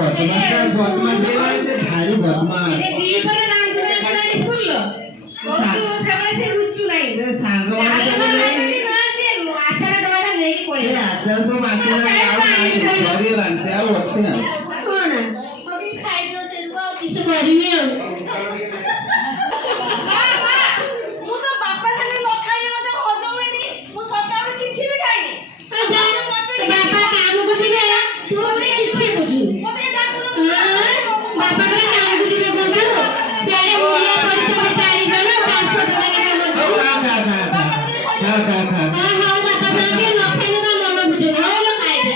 बदमाश बदमाश से भारी बदमाश दीपरे रांधुना ना स्कूल लो तू सबले से रुचु नाही से सांग आचार डोडा नाही पळे आचार सब बाकी नाही सॉरी लांसे आ వచ్చి ना कोण थोडी खाई दो से को किस करिवे ମୁଁ ତ ବାପା ସାଙ୍ଗେ ନ ଖାଇଲେ ମତେ ହଜମ ହୁଏନି ମୁଁ ସକାଳୁ କିଛି ବି ଖାଇନି बापा काम को दिबे तू किछि बुझी ମତେ ଡାକୁନ बापा रे काम को दिबे बुझो सेडे मुलिया पड़ी चारि जण 500 टका के काम खा हां बापा संगे न खाइले ना मन बुझे न लो खाइ दे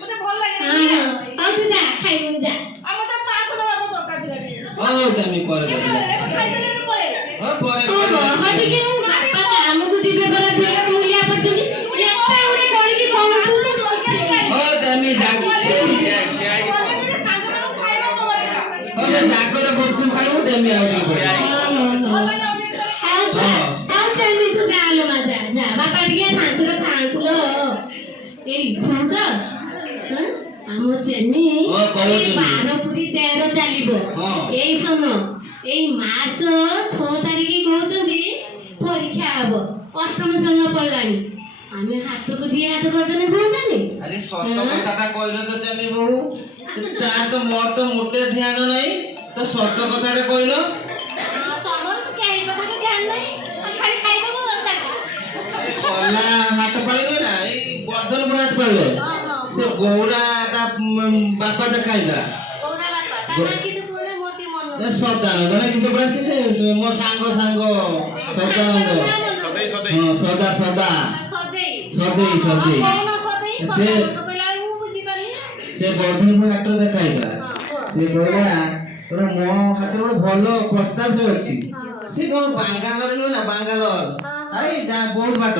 ମତେ ଭଲ ଲାଗେ हां आ तू जा खाइ जा ଆଉ ମତେ 500 ଟଙ୍କା ଦରକାର ଥିଲା ଟିକେ ओ तमी पर दे ଖାଇଦେଲେ ପଳେ ओ पर ହଁ ଟିକେ ବାପା କାମକୁ ଯିବେ ପରା ଫେର ମୁଲିଆ ପଡୁଛନ୍ତି ଏତେ ଉଡେ କରିକି ପହୁଁଚୁଛୁ ओ तमी जाग ସାଙ୍ଗମାନଙ୍କୁ ଖାଇବା ଦବା ओ जागर गुपचुप खाइबो तमी आउ पड़े ଆଉ ସେମିତି ଗାଲୋ ମା ଯା ଯା ବାପା ଟିକେ ଶାନ୍ତିରେ ଖାଆନ୍ତୁଲୋ ଏଇ ଶୁଣୁଛ ଆମ ଚେମି ହଁ, କହୁଛନ୍ତି। ଏଇ 12 ପୁରୀ 13 ଚାଲିବ ହଁ। ଏଇ ସମୟ ଏଇ ମାର୍ଚ୍ଚ 6 ତାରିଖ କହୁଛନ୍ତି ପରୀକ୍ଷା ହବ ଅଷ୍ଟମ ସମୟ ପଡ଼ିଲାଣି ଆମେ ହାତକୁ ଦି ହାତ କରିଦେଲେ ହୁଅନ୍ତାନି अरे सत कथाटा कहलो तो चमी बहु तार तो मोर तो मोटे ध्यान नहीं तो सत कथाटा कहलो ତମର ତ କେହି କଥା ଧ୍ୟାନ ନାହିଁ ଖାଲି ଖାଇଦବ कला हाट पड़े ना ए बर्धनपुर हाट पड़े से गौरा ता बापा देखाइला ଗୌରା ବାପା ତା ନାଁ କିଛି କୁହନା ମୋର ଟିକେ ମନ ए सदानंद ना किसे पड़ा से मो सांग सदानंद हां सदा सदा ସଦେଇ सदेई सदेई କଣ ସଦେଇ ସେ- କଣ କହିଲା ମୁଁ ବୁଝି ପାରିନି से बर्धनपुर हाट देखाइला ହଁ से कहला तोरा मो हाथ रे भलो प्रस्ताव रे अछि से कौन बांगालोर नु ना बांगालोर आई जा बहुत बाट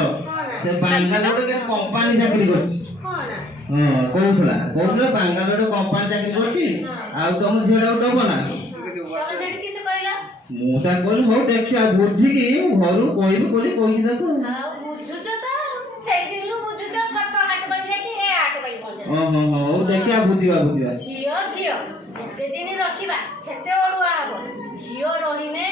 से बांगालोर के कंपनी चाकरी करछि କଣ हां कोउठला बांगालोर कंपनी चाकरी करछि आ तुम झेडा दबो ना ତମେ ସେଠି କିଛି କହିଲା मु ता कहली हो देखिया बुझी की घरु कहबी बोली कहि देखो ଆଉ ବୁଝୁଛ ତ ସେଇଦିନୁ ବୁଝୁଛ ଖତ ହାଟ ବାଜି କି ଏ ହାଟ ବାଜି ପହଞ୍ଚେ हां हां हां ओ देखिया बुझिबा ଝିଅ ଝିଅ ଯେତେ ଦିନ ରଖିବା ସେତେ ଅଡୁଆ ହବ ଝିଅ ରହିନେ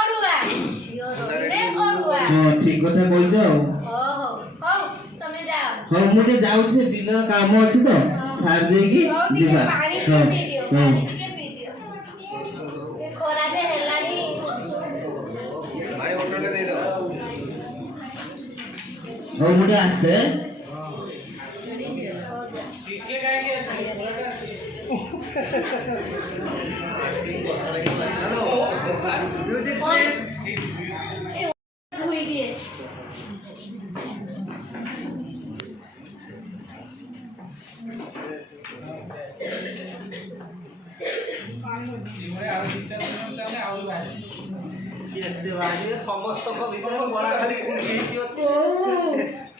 ଅଡୁଆ ଝିଅ ରହିନେ ଅଡୁଆ हां ठीक कथा कहि जाओ ଓହୋ ହଉ ତମେ ଯାଅ हां मु जे जाउ छे बिलर काम अछि तो सार देकी ହଉ ଟିକେ जिबा ପାଣି हां ପିଇ ଦିଅ ପାଣି ଟିକେ ପିଇ ଦିଅ ଏ ଖରାରେ ହେଲାଣି हो मुटे आसे ଧୋଇ ଦିଏ ସମସ୍ତଙ୍କ ଭିତରେ ବଡା ଖାଲି ହେଇକି ଅଛି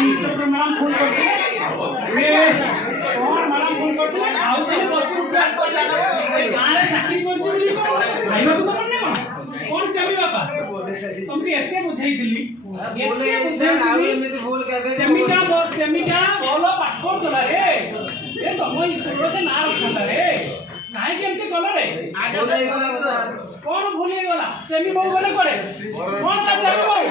इंस्पेक्टर मैडम फोन करते कौन मैडम फोन करते आउ तो बस उठास पैसा गाँव चाकरी कर खाइबा तो पड़ने कौन चमी बापा तुमके एते बुझाइथिली चमिटा बोलो पाठ कर दला रे ए तुम स्कूल से ना रखता रे काहे केमते कल रे कौन भूल गला चमी बहु गले करे कौन का चमी बहु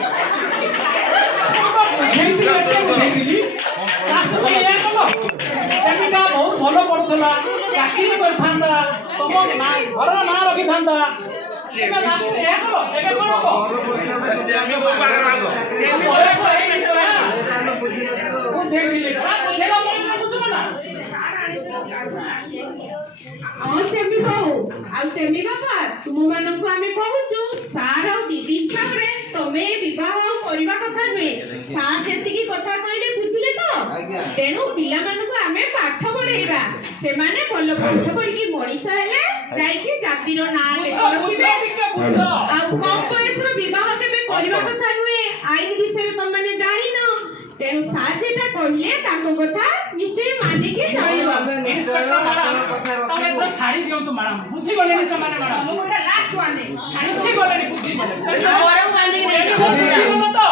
चमिटा बहुत भल पड़ुला चाकरी करथांदा तुम ना घर ना रखी थांदा चेमी बहु चेमी बापा तुम मानक आम कहूचु सार आ दीदी हिसाब से तमे विवाह करबा कथा नुहे सार जेतिकी कथा कहले बुझिले तो तेणु पिला मानक आमे पाठ पढेबा से माने भल पाठ पढी की मनीष हेले जाईकी जातिरो ना रखिबे आ कम बयस रो विवाह केबे करबा कथा नुहे आईन विषय तुम माने जानि न तेणु सार जेटा कहले ताको कथा निश्चय माने के चलिबा छाड़ी दियो तो मैडम बुझी गले समान मैडम मुटा लास्ट वन दे बुझी गले बुझी गले गरम सांदी के देखि तो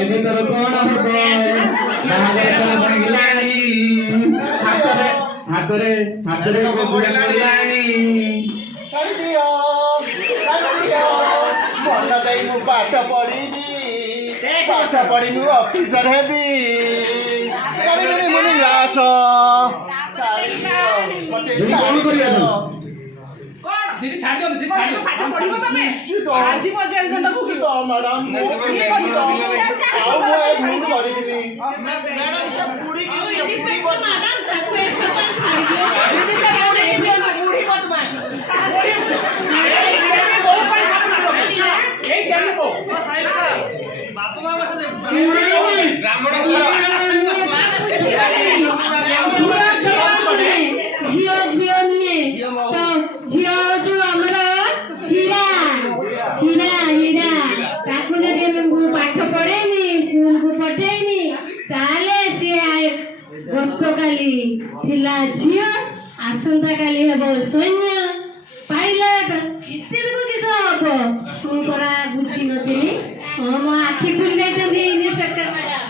ଏବେ ତୋର କଣ ହବ ବାହାରେ ତୋର ଭାଙ୍ଗିଲାଣି ହାତରେ ହାତରେ ପଡ଼ିଲାଣି ମନ ଦେଇ ମୁଁ ପାଠ ପଢିବି ପାଠ ପଢି ମୁଁ ଅଫିସର ହେବି କରିବିନି ମୁଁ ନିରାଶ କଣ କରିବା ତୁ दीदी छाड़ दियो दीदी छाड़ दियो पाठ पढिबो तमे ନିଶ୍ଚିତ ଆଜି ପର୍ଯ୍ୟନ୍ତ ତାକୁ ନିଶ୍ଚିତ ମ୍ୟାଡାମ ମୁଁ ନିଶ୍ଚିତ ଆଉ ମୁଁ ଏ ଭୁଲ କରିବିନି ମ୍ୟାଡାମ ସେ ବୁଢୀ मैडम ताको एक छाड़ी दियो ବୁଢୀ ବଦମାସ ए जाने को बाप बाबा से ब्राह्मण झील आसंता काली हम सैन्य पाइलट किसी को किस हम बुझी नी हाँ मो आखि खुल जाइए इंस्पेक्टर मैडम।